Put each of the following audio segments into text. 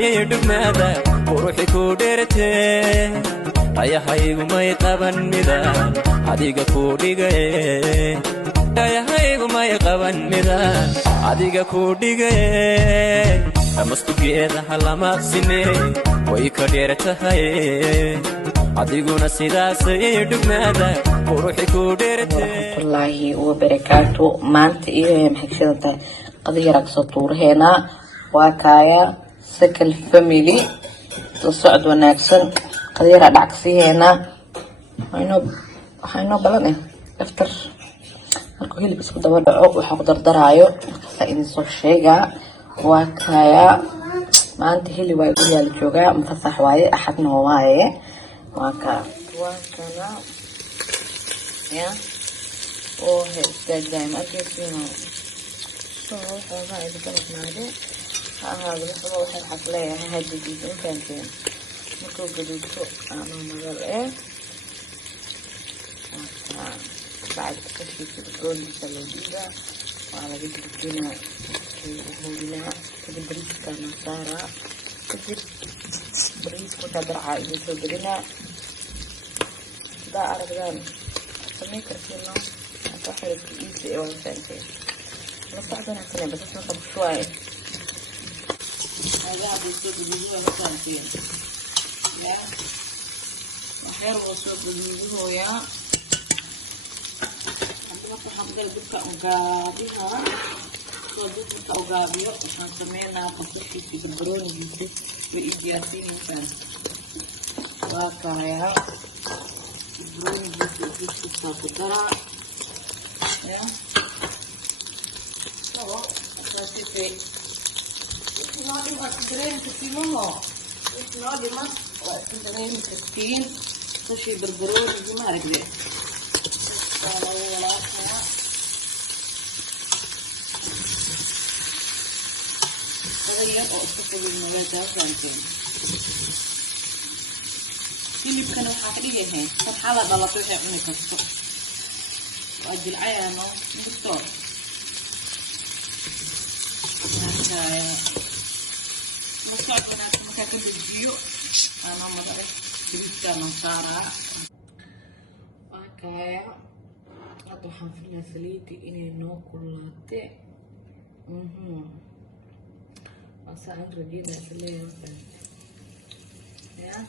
dhugmaada quruxi ku dheerte dhayahaygu may qaban midaan adiga ku dhigaye dhayahaygu may qaban midaan adiga ku dhigaye amastugeeda halamaqsine way ka dheer tahay adiguna sidaasay dhugmaada quruxi ku dheerte wallaahi wa barakaatu maanta iyo maxay qadiyar soo tuurheena waa kaaya sakal family la socod wanaagsan qadiyar dhacsiheena waxayno balan after markuu hilib isku daba dhaco waxa ku dardaraayo marka idin soo sheega waa kaaya maanta hilib way ku yaal jooga mafasax waaye axadna waaye waa kana ya oo heesta daaima akeesino soo waxa ay dadnaaday هذا الحمى واحد حفلة هذا جديد ممكن كان مكو جديد أنا مغل بعد كشف الكون بسلوجيدا وعلى جد الدنيا وهولنا كده بريس كان سارة كده بريس كنت درعا إذا سودرنا ده أرجان سميك رسينا أتحرك إيزي أو سنتين نستعدنا سنة بس نصب شوية هذا بيصير بالوجوه الثانيين يا وحير وصوب بالوجوه يا عندما تحضر دكا أوجابيها صدق دكا أوجابيها عشان سمينا قصتي في البرون جديد وإيدياتين مثلا وكايا البرون جديد تستطيع يا سو أساسي في não tem mais grande que se não não não tem mais grande que skin sushi burger de marque olha olha o sushi de marque da frente اللي كانوا حاطينه هنا سبحان الله طلع من كسر وادي العيانه دكتور وصعب أنا مكان الفيديو أنا ما بعرف جبت منصارة أوكي أطرح في نسليتي إني نوكلاتي أصلا رجينا سليم يا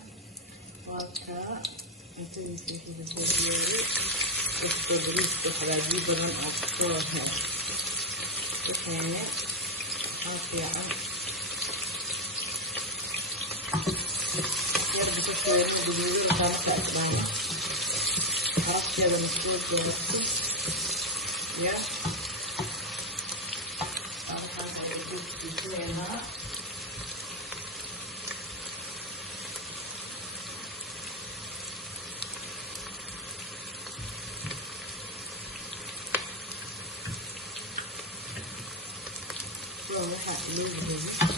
أوكي أنت في الفيديو استدريس تحرجي بمن أصلها أوكي أوكي شوية بدون خرطة أسبانيا خرطة هذا مسؤول كذا يا خرطة هذا يكون شوية شو راح أقلب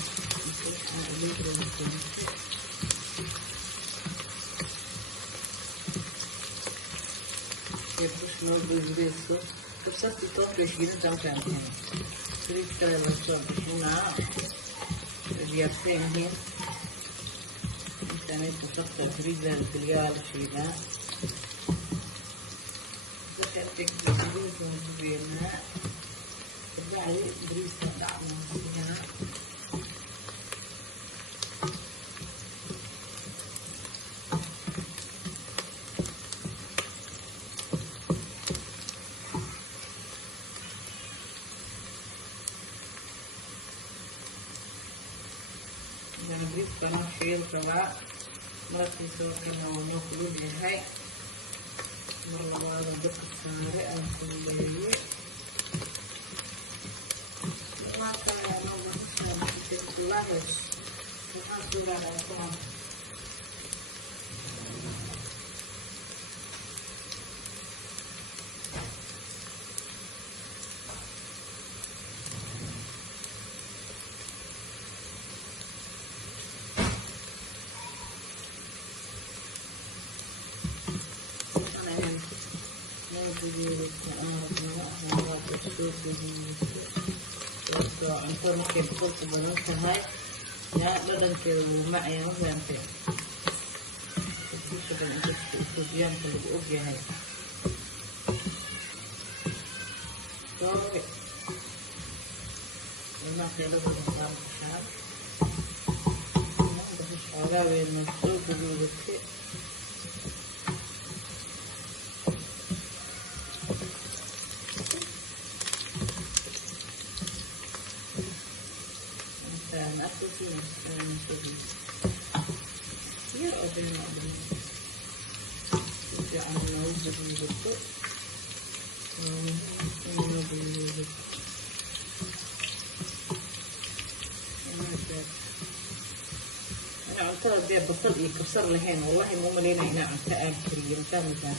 depois nós dois vezes tu sabes que todos os dias estão cantando por isso que ela não soube não havia sempre também tu sabes que a brisa é filial chega você tem que fazer isso no governo daí brisa dá uma semana Jadi karena feel kala masih seorang yang perlu dihai merawat bersama alhamdulillah maka yang mau bisa harus mengatur apa Ancora che forse non sai ya dhadhankeeda wuu macaya ma fahamtay sugan inkasta isuubiyaanka lagu ogyahay markeedadooda qaamkaxaa xoogaaweedna soo guduudatay cuntada dee basal iyo kabsar lahayn wallahi ma umaleynaya inaan cunto aan kariyo mafahmaysaa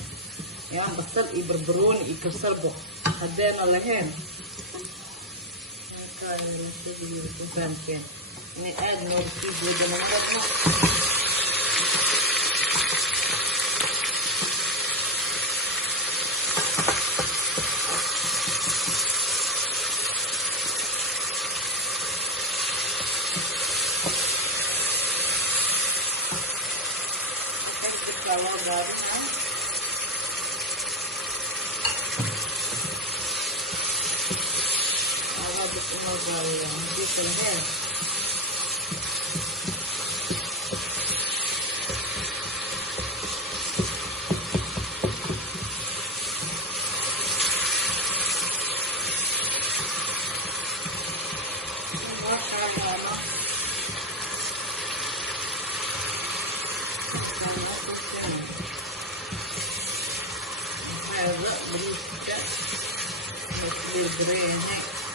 inaan basal iyo barbarooni iyo kabsarbo haddeena lahayn fahamkeen inay aada nooga sii jeedanamadana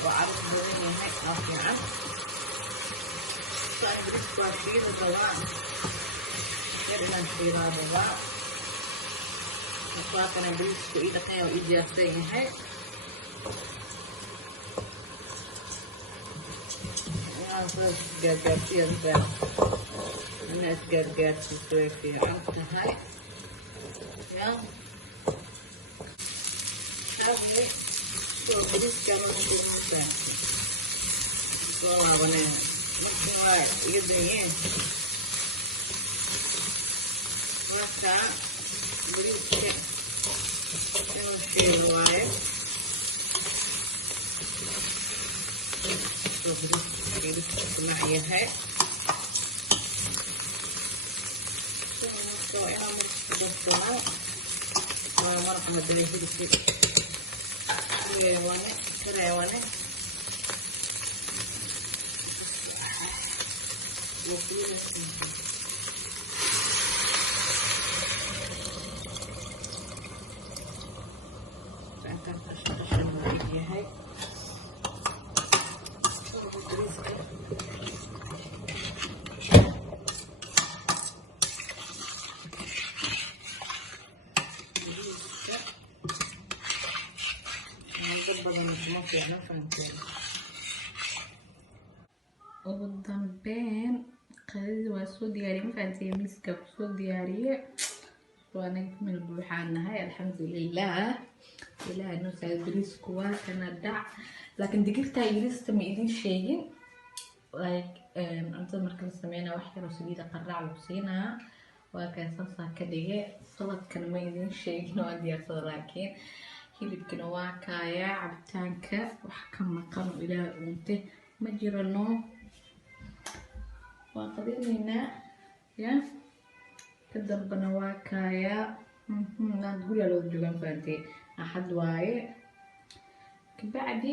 وعرض بدني هيك نافعة صار بريسكوا فيه الضواء كده نشيلها ضواء وفاكنا بريسكوا إيدا قيا وإيدي أفتين هيك أنا صار جرجرتي أزبال أنا أتجرجرتي شوي فيها عمتها هاي يلا شوفي Terus kalau untuk masak, kalau mana mungkin lah, ini deh, masak beri cek, yang siapa, terus kena ya hai, so yang berkuasa, mana kena beli sedikit. Kerewannya ugu dambeyn qadada waa soo diyaariyay mafahanteen miiska ku soo diyaariyay waana meel buuxaan nahay alxamdulillaah ilaahay noo saaid bariisku waa kana dhac laakiin digirta yirista ma idin sheegin like cuntada marka la sameeyna wax yar oo saliida qaraac lagu siinaa waa ka salsa ka dhige saladkana ma idin sheegin waa diyaarsada laakiin hilibkana waa kaaya cabitaanka wax ka maqan ilaahay uunte ma jirano waa qadinayna ya kadambana waa kaaya naan guriga loo joogaan faantay axad waaye kabacdi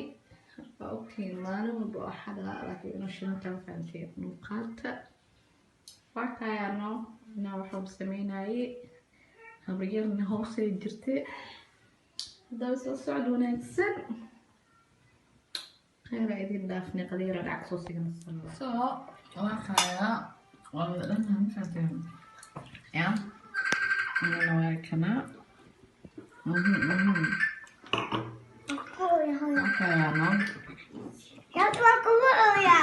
waa ogtiin maalin walba axada laakiin inuu shilanta faantay muuqaalta waa kaaya no inaa waxaa sameynayay habriyarna hoosay jirtay هذا بس الصعد ونكسر خير عيدين دافني قليلا دعك صوصي كنصر سو واقعا والله لما مفاتهم يا أنا نواكنا واقعا نعم يا تواكلوا يا